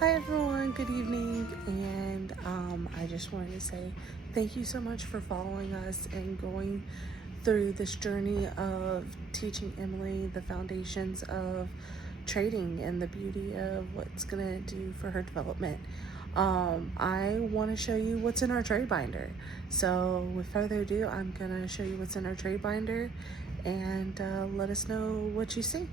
Hi everyone, good evening, and I just wanted to say thank you so much for following us and going through this journey of teaching Emily the foundations of trading and the beauty of what's gonna do for her development. I want to show you what's in our trade binder. So with further ado, I'm gonna show you what's in our trade binder and let us know what you see.